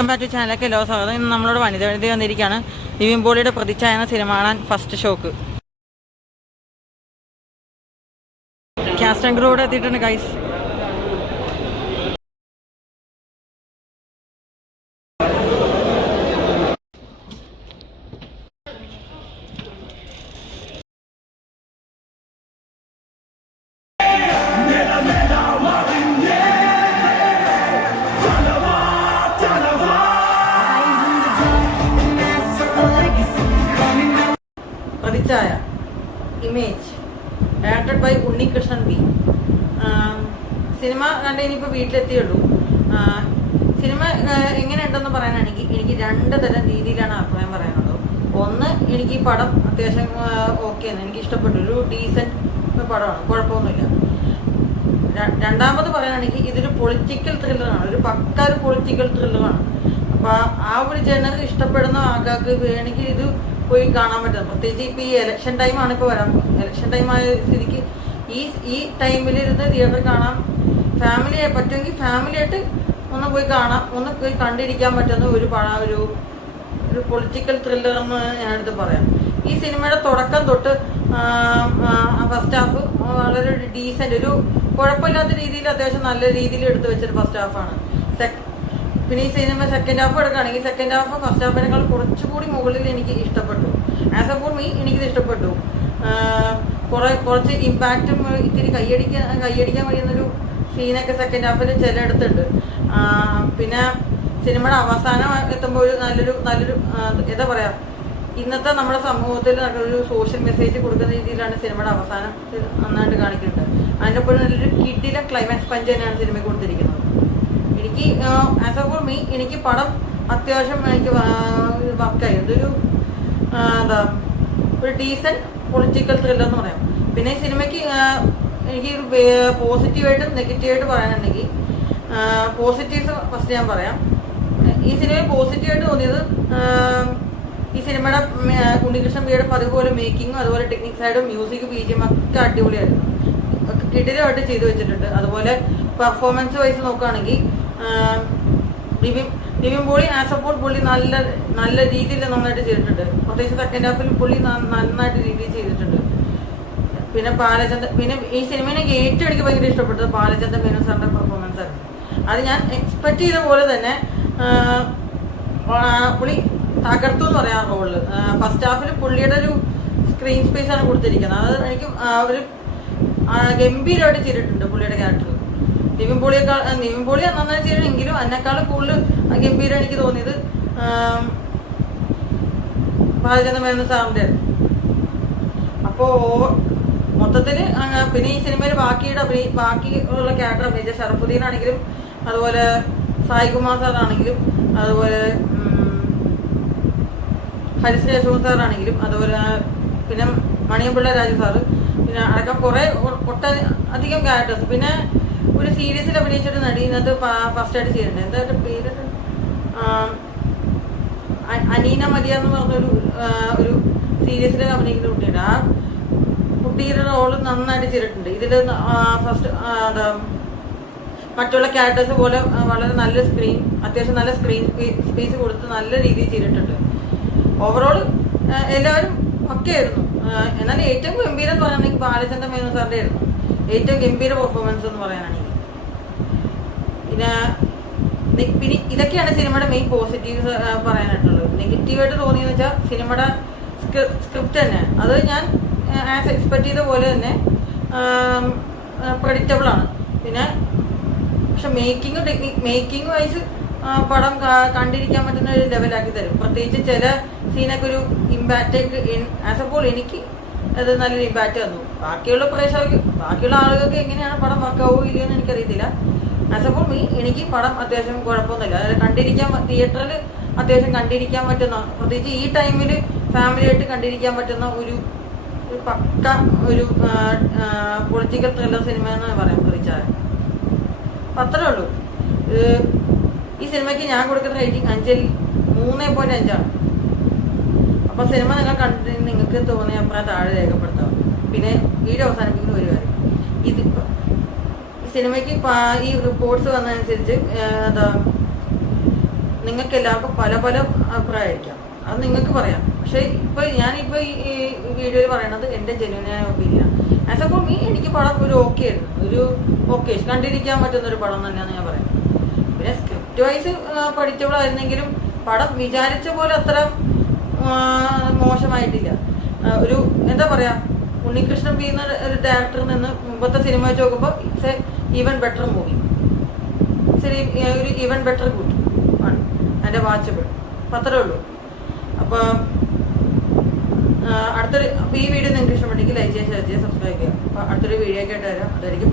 Welcome back to ചാനലിലേക്ക് എല്ലാ സ്വാഗതം. ഇന്ന് നമ്മളോട് വനിത വന്നിരിക്കുകയാണ്. നിവിൻ പോളിയുടെ പ്രതിച്ഛായ സിനിമ കാണാൻ ഫസ്റ്റ് ഷോക്ക്. കാസ്റ്റ് ആൻഡ് ക്രൂ എത്തിയിട്ടുണ്ട് guys. Prathichaya image directed by Unnikrishnan B. Cinema കണ്ട് ഇനിയിപ്പോൾ വീട്ടിലെത്തിയുള്ളൂ. സിനിമ എങ്ങനെയുണ്ടെന്ന് പറയാനാണെങ്കിൽ എനിക്ക് രണ്ട് തരം രീതിയിലാണ് അഭിപ്രായം പറയാനുള്ളത്. ഒന്ന്, എനിക്ക് ഈ പടം അത്യാവശ്യം ഓക്കെയാണ്, എനിക്ക് ഇഷ്ടപ്പെട്ടു, ഒരു ഡീസൻറ്റ് പടമാണ്, കുഴപ്പമൊന്നുമില്ല. രണ്ടാമത് പറയാനാണെങ്കിൽ ഇതൊരു പൊളിറ്റിക്കൽ ത്രില്ലറാണ്, ഒരു പക്ക ഒരു പൊളിറ്റിക്കൽ ത്രില്ലറാണ്. അപ്പോൾ ആ ഒരു ജനർ ഇഷ്ടപ്പെടുന്ന ആൾക്കാർക്ക് വേണമെങ്കിൽ ഇത് പോയി കാണാൻ പറ്റും. പ്രത്യേകിച്ച് ഇപ്പോൾ ഈ ഇലക്ഷൻ ടൈമാണ് ഇപ്പോൾ വരാൻ. ഇലക്ഷൻ ടൈം ആയ സ്ഥിതിക്ക് ഈ ടൈമിൽ ഇരുന്ന് തിയേറ്ററിൽ കാണാം. പറ്റുമെങ്കിൽ ഫാമിലിയായിട്ട് ഒന്ന് പോയി കാണാം, ഒന്ന് പോയി കണ്ടിരിക്കാൻ പറ്റുന്ന ഒരു പൊളിറ്റിക്കൽ ത്രില്ലർ എന്ന് ഞാനെടുത്ത് പറയാം. ഈ സിനിമയുടെ തുടക്കം തൊട്ട് ഫസ്റ്റ് ഹാഫ് വളരെ ഡീസൻറ്റ്, ഒരു കുഴപ്പമില്ലാത്ത രീതിയിൽ അത്യാവശ്യം നല്ല രീതിയിൽ എടുത്തു വെച്ചൊരു ഫസ്റ്റ് ഹാഫാണ്. പിന്നെ ഈ സിനിമ സെക്കൻഡ് ഹാഫ് എടുക്കുകയാണെങ്കിൽ സെക്കൻഡ് ഹാഫ് ഫസ്റ്റ് ഹാഫിനേക്കാൾ കുറച്ചുകൂടി മുകളിൽ എനിക്ക് ഇഷ്ടപ്പെട്ടു. ആസ് എ ഫോർ മീ എനിക്കിത് ഇഷ്ടപ്പെട്ടു. കുറച്ച് ഇമ്പാക്റ്റും ഇത്തിരി കൈയടിക്കാൻ കഴിയുന്നൊരു സീനൊക്കെ സെക്കൻഡ് ഹാഫിൽ ചിലയിടത്തുണ്ട്. പിന്നെ സിനിമയുടെ അവസാനം എത്തുമ്പോൾ നല്ലൊരു എന്താ പറയുക, ഇന്നത്തെ നമ്മുടെ സമൂഹത്തിൽ ഒരു സോഷ്യൽ മെസ്സേജ് കൊടുക്കുന്ന രീതിയിലാണ് സിനിമയുടെ അവസാനം നന്നായിട്ട് കാണിക്കുന്നുണ്ട്. അതിൻ്റെ ഒപ്പം നല്ലൊരു കിഡിലെ ക്ലൈമാക്സ് പഞ്ച് തന്നെയാണ് സിനിമയ്ക്ക് കൊടുത്തിരിക്കുന്നത്. എനിക്ക് ആസ് എ ഫോർ മീ എനിക്ക് പടം അത്യാവശ്യം എനിക്ക് വർക്കായി. ഇതൊരു ഒരു ഡീസൻറ്റ് പൊളിറ്റിക്കൽ ത്രില്ലർ എന്ന് പറയാം. പിന്നെ ഈ സിനിമയ്ക്ക് എനിക്ക് പോസിറ്റീവായിട്ടും നെഗറ്റീവായിട്ട് പറയാനുണ്ടെങ്കിൽ പോസിറ്റീവ്സ് ഫസ്റ്റ് ഞാൻ പറയാം. ഈ സിനിമയിൽ പോസിറ്റീവായിട്ട് തോന്നിയത് ഈ സിനിമയുടെ ഉണ്ണികൃഷ്ണൻ ബിയുടെ പതിപോലെ മേക്കിങ്ങും അതുപോലെ ടെക്നിക് സൈഡും മ്യൂസിക് BGM ഒക്കെ അടിപൊളിയായിരുന്നു, ഒക്കെ കിടിലമായിട്ട് ചെയ്തു വെച്ചിട്ടുണ്ട്. അതുപോലെ പെർഫോമൻസ് വൈസ് നോക്കുകയാണെങ്കിൽ നിവിൻ പോളി ആസ് എ ഫോൾ പുള്ളി നല്ല രീതിയിൽ നന്നായിട്ട് ചെയ്തിട്ടുണ്ട്. പ്രത്യേകിച്ച് സെക്കൻഡ് ഹാഫിൽ പുള്ളി നന്നായിട്ട് രീതിയിൽ ചെയ്തിട്ടുണ്ട്. പിന്നെ ഈ സിനിമയെ ഏറ്റവും എനിക്ക് ഭയങ്കര ഇഷ്ടപ്പെട്ടത് ബാലചന്ദ്രൻ മേനോൻ സാറിന്റെ പെർഫോമൻസ് ആയിരുന്നു. അത് ഞാൻ എക്സ്പെക്ട് ചെയ്ത പോലെ തന്നെ പുള്ളി തകർത്തു എന്ന് പറയാം റോളിൽ. ഫസ്റ്റ് ഹാഫിൽ പുള്ളിയുടെ ഒരു സ്ക്രീൻ സ്പേസ് ആണ് കൊടുത്തിരിക്കുന്നത്. അത് എനിക്ക് ഒരു ഗംഭീരമായിട്ട് ചെയ്തിട്ടുണ്ട് പുള്ളിയുടെ ക്യാരക്ടർ. നിവിൻ പോളി നന്നായി ചെയ്യണമെങ്കിലും അതിനേക്കാളും കൂടുതൽ ഗംഭീരം എനിക്ക് തോന്നിയത് ബാലചന്ദ്രൻ മേനോൻ സാറിൻ്റെ. അപ്പോൾ മൊത്തത്തിൽ പിന്നെ ഈ സിനിമയിൽ ബാക്കിയുള്ള ക്യാരക്ടർ അഭിനയിച്ച ഷറഫുദ്ദീൻ ആണെങ്കിലും അതുപോലെ സായികുമാർ സാറാണെങ്കിലും അതുപോലെ ഹരിശ്രീ അശോക് സാറാണെങ്കിലും അതുപോലെ പിന്നെ മണിയമ്പിള്ള രാജു സാറ്, പിന്നെ അടക്കം കുറേ അധികം ക്യാരക്ടേഴ്സ്. പിന്നെ ഒരു സീരീസിൽ അഭിനയിച്ചിട്ട് നടി ഇതിനകത്ത് ഫസ്റ്റായിട്ട് ചെയ്തിട്ടുണ്ട്. എന്താ പേര്, അനീന മദിയ എന്ന് പറഞ്ഞൊരു സീരീസിൽ അഭിനയിക്കുന്ന കുട്ടിയുണ്ട്. ആ കുട്ടിയുടെ റോള് നന്നായിട്ട് ചെയ്തിട്ടുണ്ട്. ഇതിൽ ഫസ്റ്റ് മറ്റുള്ള ക്യാരക്ടേഴ്സ് പോലെ വളരെ നല്ല അത്യാവശ്യം നല്ല സ്ക്രീൻ സ്പേസ് കൊടുത്ത് നല്ല രീതിയിൽ ചെയ്തിട്ടുണ്ട്. ഓവറോൾ എല്ലാവരും ഒക്കെ ആയിരുന്നു. എന്നാൽ ഏറ്റവും ഗംഭീരം എന്ന് പറയാനാണെങ്കിൽ ബാലചന്ദ്രൻ മേനോൻ സാറിൻ്റെ ആയിരുന്നു ഏറ്റവും ഗംഭീര പെർഫോമൻസ് എന്ന് പറയാനാണെങ്കിൽ. പിന്നെ ഇതൊക്കെയാണ് സിനിമയുടെ മെയിൻ പോസിറ്റീവ്സ് പറയാനായിട്ടുള്ളത്. നെഗറ്റീവായിട്ട് തോന്നിയെന്ന് വെച്ചാൽ സിനിമയുടെ സ്ക്രിപ്റ്റ് തന്നെ, അത് ഞാൻ ആസ് എക്സ്പെക്ട് ചെയ്ത പോലെ തന്നെ പ്രഡിക്റ്റബിൾ ആണ്. പിന്നെ പക്ഷെ മേക്കിംഗ് വൈസ് പടം കണ്ടിരിക്കാൻ പറ്റുന്ന ഒരു ലെവലാക്കി തരും. പ്രത്യേകിച്ച് ചില സീനൊക്കെ ഒരു ഇമ്പാക്റ്റ് ആസ് എ ഫോൾ എനിക്ക് അത് നല്ലൊരു ഇമ്പാക്റ്റ് തന്നു. ബാക്കിയുള്ള ആളുകൾക്ക് എങ്ങനെയാണ് പടം വർക്കാവോ ഇല്ലയോ എന്ന് എനിക്കറിയത്തില്ല. ആസ് എ ഫോൾ എനിക്ക് പടം അത്യാവശ്യം കുഴപ്പമൊന്നുമില്ല. അതായത് തിയേറ്ററിൽ അത്യാവശ്യം കണ്ടിരിക്കാൻ പറ്റുന്ന, പ്രത്യേകിച്ച് ഈ ടൈമിൽ ഫാമിലിയായിട്ട് കണ്ടിരിക്കാൻ പറ്റുന്ന ഒരു പക്ക ഒരു പൊളിറ്റിക്കൽ ത്രില്ലർ സിനിമ എന്ന് പറയാം പ്രതിച്ഛായ. അത്രേ ഉള്ളൂ. ഈ സിനിമയ്ക്ക് ഞാൻ കൊടുക്കുന്ന റേറ്റിംഗ് 3.5 ആണ്. അപ്പോൾ സിനിമ നിങ്ങൾ കണ്ടിട്ട് നിങ്ങൾക്ക് തോന്നിയ അഭിപ്രായം താഴെ രേഖപ്പെടുത്താം. പിന്നെ വീഡിയോ അവസാനിപ്പിക്കുന്ന ഒരു കാര്യം, ഈ സിനിമയ്ക്ക് ഈ റിപ്പോർട്ട്സ് വന്നതനുസരിച്ച് നിങ്ങൾക്ക് എല്ലാവർക്കും പല പല അഭിപ്രായമായിരിക്കാം, അത് നിങ്ങൾക്ക് പറയാം. പക്ഷെ ഞാനിപ്പോ ഈ വീഡിയോയിൽ പറയണത് എന്റെ ജെന്യൂനായ opinion. As a for me എനിക്ക് പടം ഒരു ഓക്കെ ആയിരുന്നു, ഒരു ഓക്കെ കണ്ടിരിക്കാൻ പറ്റുന്ന ഒരു പടം തന്നെയാണ് ഞാൻ പറയുന്നത്. പിന്നെ സ്ക്രിപ്റ്റ് വൈസ് പഠിച്ചവളായിരുന്നെങ്കിലും പടം വിചാരിച്ച പോലെ അത്ര മോശമായിട്ടില്ല. ഒരു എന്താ പറയാ, ഉണ്ണികൃഷ്ണൻ പി എന്ന ഒരു ഡയറക്ടറിൽ നിന്ന് മുമ്പത്തെ സിനിമ വെച്ച് നോക്കുമ്പോൾ it's A even better movie. ഒരു ഈവൻ ബെറ്റർ ഗുഡ് ആണ് അതിന്റെ വാച്ചബിൾ. അപ്പം അത്രേ ഉള്ളൂ. അപ്പോൾ ഈ വീഡിയോ നിങ്ങൾക്ക് ഇഷ്ടപ്പെട്ടെങ്കിൽ ലൈക്ക് ചെയ്യുക, ഷെയർ ചെയ്യുക, സബ്സ്ക്രൈബ് ചെയ്യുക. അപ്പോൾ അടുത്തൊരു വീഡിയോ ഒക്കെ ആയിട്ട് വരാം. അതായിരിക്കും